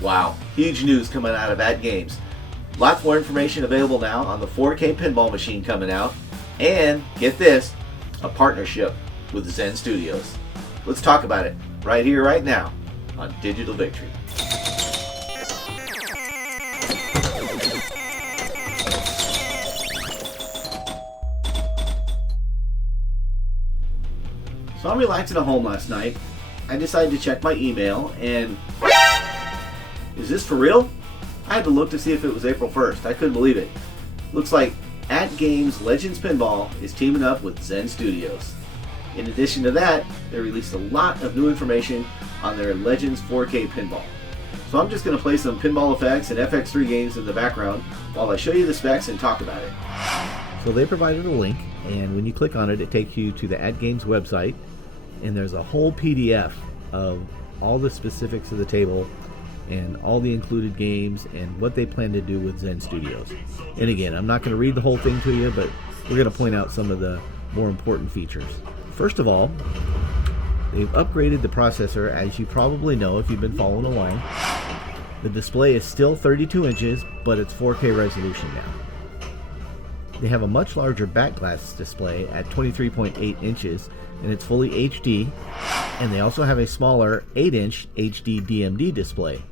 Wow, huge news coming out of At Games. Lots more information available now on the 4K pinball machine coming out. And, get this, a partnership with Zen Studios. Let's talk about it right here, right now on Digital Victory. So I'm relaxing at home last night. I decided to check my email and... Is this for real? I had to look to see if it was April 1st. I couldn't believe it. Looks like At Games Legends Pinball is teaming up with Zen Studios. In addition to that, they released a lot of new information on their Legends 4K pinball. So I'm just going to play some pinball effects and FX3 games in the background while I show you the specs and talk about it. So they provided a link, and when you click on it, it takes you to the At Games website, and there's a whole PDF of all the specifics of the table and all the included games and what they plan to do with Zen Studios. And again, I'm not going to read the whole thing to you, but we're going to point out some of the more important features. First of all, they've upgraded the processor, as you probably know if you've been following along. The display is still 32 inches, but it's 4K resolution now. They have a much larger backglass display at 23.8 inches, and it's fully HD, and they also have a smaller 8-inch HD DMD display.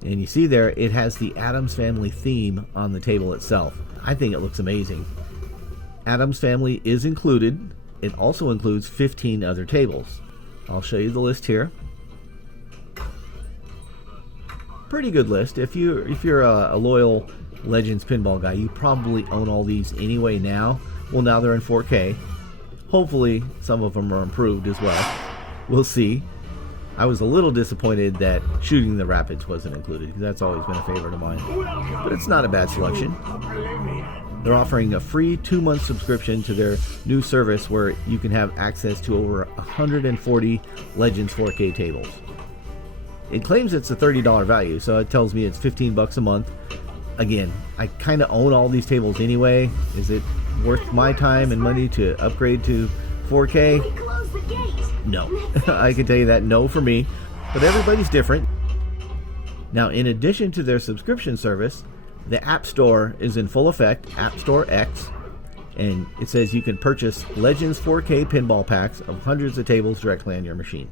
And you see there, it has the Addams Family theme on the table itself. I think it looks amazing. Addams Family is included. It also includes 15 other tables. I'll show you the list here. Pretty good list. If you're a loyal Legends pinball guy, you probably own all these anyway now. Well, now they're in 4K. Hopefully some of them are improved as well. We'll see. I was a little disappointed that Shooting the Rapids wasn't included, because that's always been a favorite of mine. But it's not a bad selection. They're offering a free 2-month subscription to their new service where you can have access to over 140 Legends 4K tables. It claims it's a $30 value, so it tells me it's $15 a month. Again, I kind of own all these tables anyway. Is it worth my time and money to upgrade to 4K? No. I can tell you that, no for me. But everybody's different. Now, in addition to their subscription service, the App Store is in full effect, App Store X, and it says you can purchase Legends 4K pinball packs of hundreds of tables directly on your machine.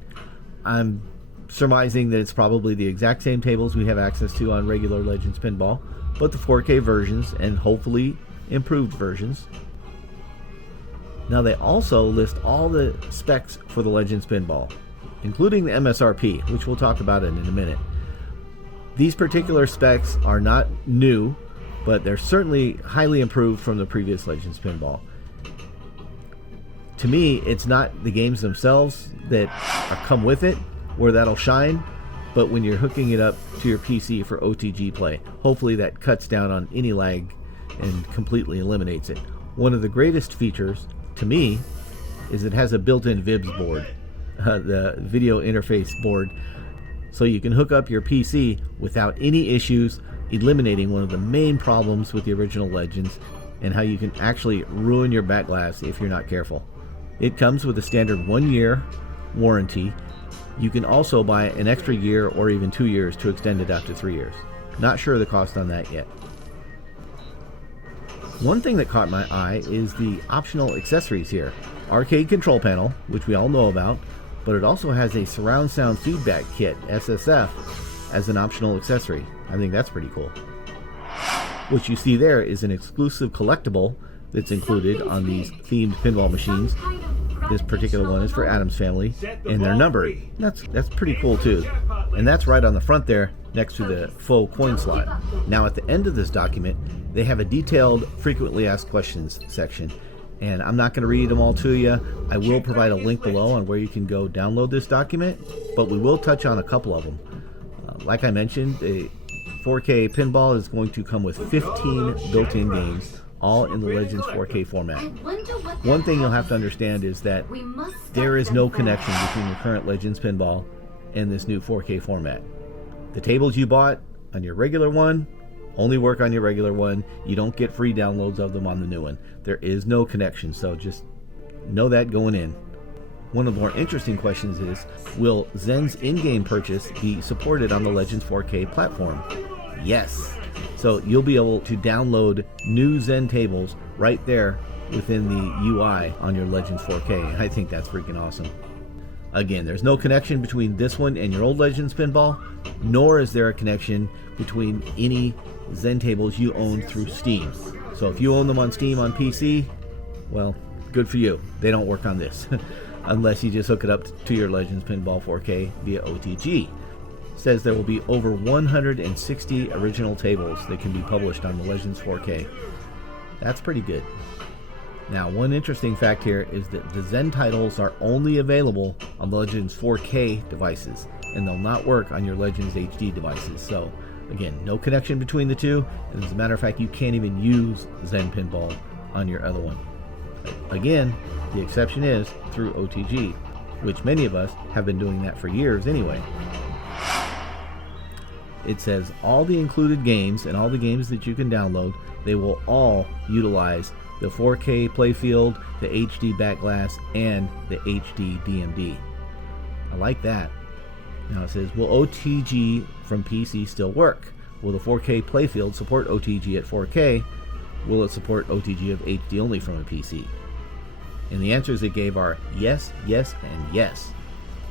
I'm surmising that it's probably the exact same tables we have access to on regular Legends pinball, but the 4K versions and hopefully improved versions. Now they also list all the specs for the Legends pinball, including the MSRP, which we'll talk about in a minute. These particular specs are not new, but they're certainly highly improved from the previous Legends pinball. To me, it's not the games themselves that come with it where that'll shine, but when you're hooking it up to your PC for OTG play. Hopefully that cuts down on any lag and completely eliminates it. One of the greatest features, to me, is it has a built-in VIBS board, the video interface board, so you can hook up your PC without any issues, eliminating one of the main problems with the original Legends and how you can actually ruin your backglass if you're not careful. It comes with a standard 1-year warranty. You can also buy an extra year or even 2 years to extend it out to 3 years. Not sure the cost on that yet. One thing that caught my eye is the optional accessories here. Arcade control panel, which we all know about, but it also has a surround sound feedback kit, SSF, as an optional accessory. I think that's pretty cool. What you see there is an exclusive collectible that's included on these themed pinball machines. This particular one is for Addams Family, and they're numbered. That's pretty cool too. And that's right on the front there, next to the faux coin slot. Now at the end of this document, they have a detailed frequently asked questions section. And I'm not going to read them all to you. I will provide a link below on where you can go download this document, but we will touch on a couple of them. Like I mentioned, the 4K pinball is going to come with 15 built-in games, all in the Legends 4K format. One thing you'll have to understand is that there is no connection between your current Legends pinball and this new 4K format. The tables you bought on your regular one only work on your regular one. You don't get free downloads of them on the new one. There is no connection, so just know that going in. one of the more interesting questions is, will Zen's in-game purchase be supported on the Legends 4K platform? Yes. So you'll be able to download new Zen tables right there within the UI on your Legends 4K. I think that's freaking awesome. Again, there's no connection between this one and your old Legends Pinball, nor is there a connection between any Zen tables you own through Steam. So if you own them on Steam on PC, well, good for you. They don't work on this, unless you just hook it up to your Legends Pinball 4K via OTG. It says there will be over 160 original tables that can be published on the Legends 4K. That's pretty good. Now, one interesting fact here is that the Zen titles are only available on the Legends 4K devices, and they'll not work on your Legends HD devices. So, again, no connection between the two, and as a matter of fact, you can't even use Zen Pinball on your other one. Again, the exception is through OTG, which many of us have been doing that for years anyway. It says all the included games and all the games that you can download, they will all utilize the 4K playfield, the HD backglass, and the HD DMD. I like that. Now it says, will OTG from PC still work? Will the 4K playfield support OTG at 4K? Will it support OTG of HD only from a PC? And the answers it gave are yes, yes, and yes.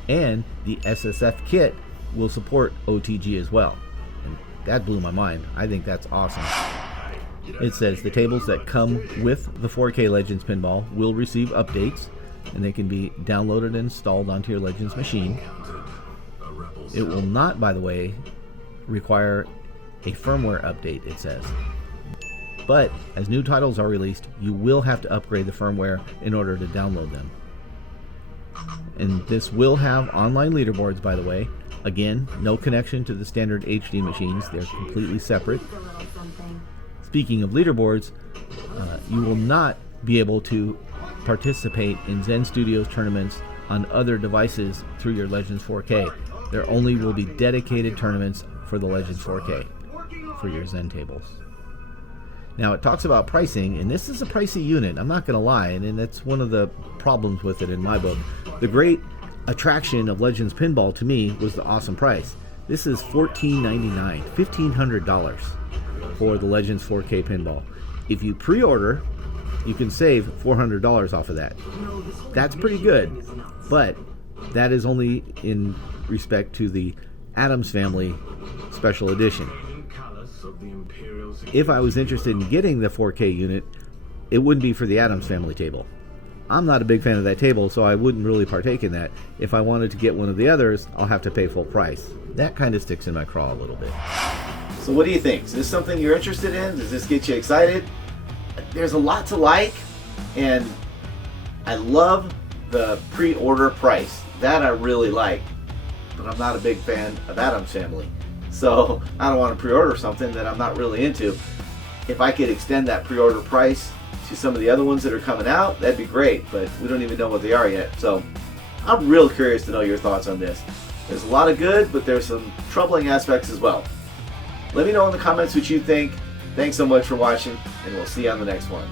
And the SSF kit will support OTG as well. And that blew my mind. I think that's awesome. It says the tables that come with the 4K Legends Pinball will receive updates, and they can be downloaded and installed onto your Legends machine. It will not, by the way, require a firmware update, it says. But as new titles are released, you will have to upgrade the firmware in order to download them. And this will have online leaderboards, by the way. Again, no connection to the standard HD machines. They're completely separate. Speaking of leaderboards, you will not be able to participate in Zen Studios tournaments on other devices through your Legends 4K. There only will be dedicated tournaments for the Legends 4K for your Zen tables. Now it talks about pricing, and this is a pricey unit, I'm not going to lie, and that's one of the problems with it in my book. The great attraction of Legends Pinball to me was the awesome price. This is $14.99, $1,500 for the Legends 4K Pinball. If you pre-order, you can save $400 off of that. That's pretty good, but that is only in respect to the Addams Family Special Edition. If I was interested in getting the 4K unit, it wouldn't be for the Addams Family table. I'm not a big fan of that table, so I wouldn't really partake in that. If I wanted to get one of the others, I'll have to pay full price. That kind of sticks in my craw a little bit. So what do you think? Is this something you're interested in? Does this get you excited? There's a lot to like, and I love the pre-order price. That I really like, but I'm not a big fan of Addams Family. So I don't want to pre-order something that I'm not really into. If I could extend that pre-order price to some of the other ones that are coming out, that'd be great, but we don't even know what they are yet. So I'm real curious to know your thoughts on this. There's a lot of good, but there's some troubling aspects as well. Let me know in the comments what you think. Thanks so much for watching, and we'll see you on the next one.